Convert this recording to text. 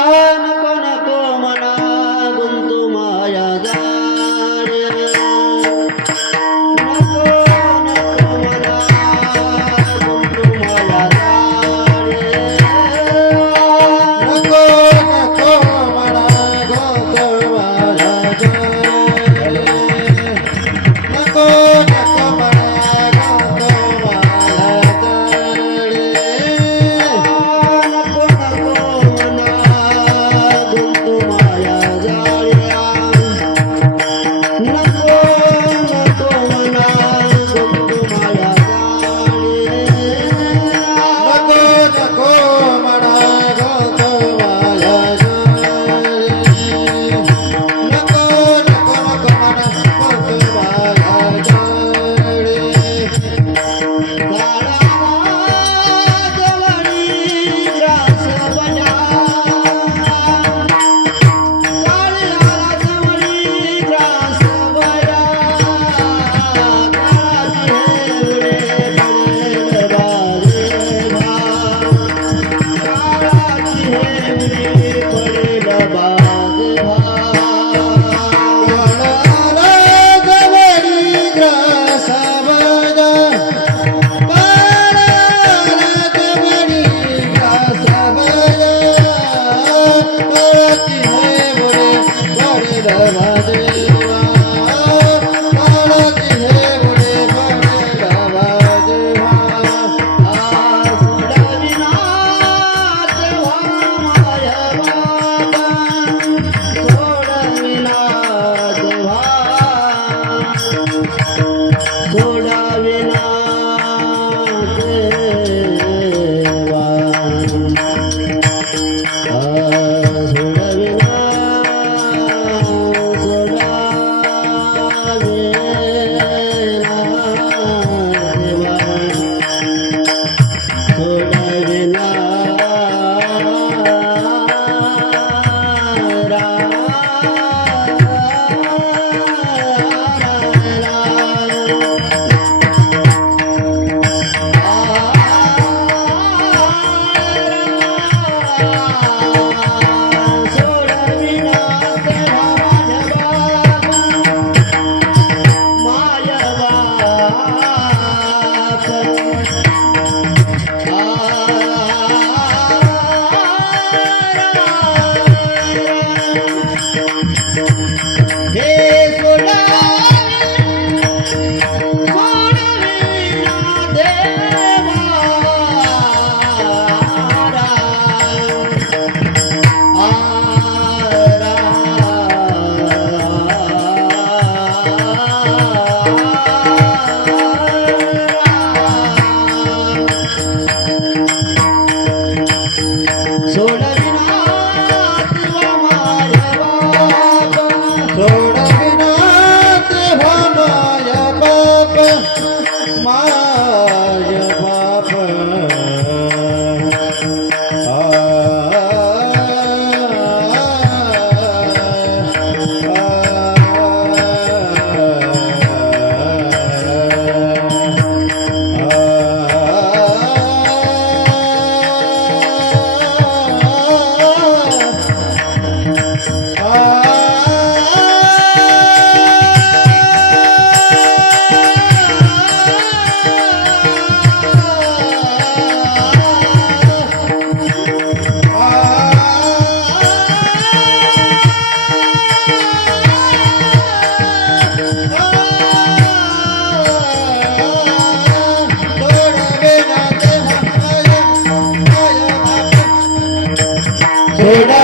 Anu Amen.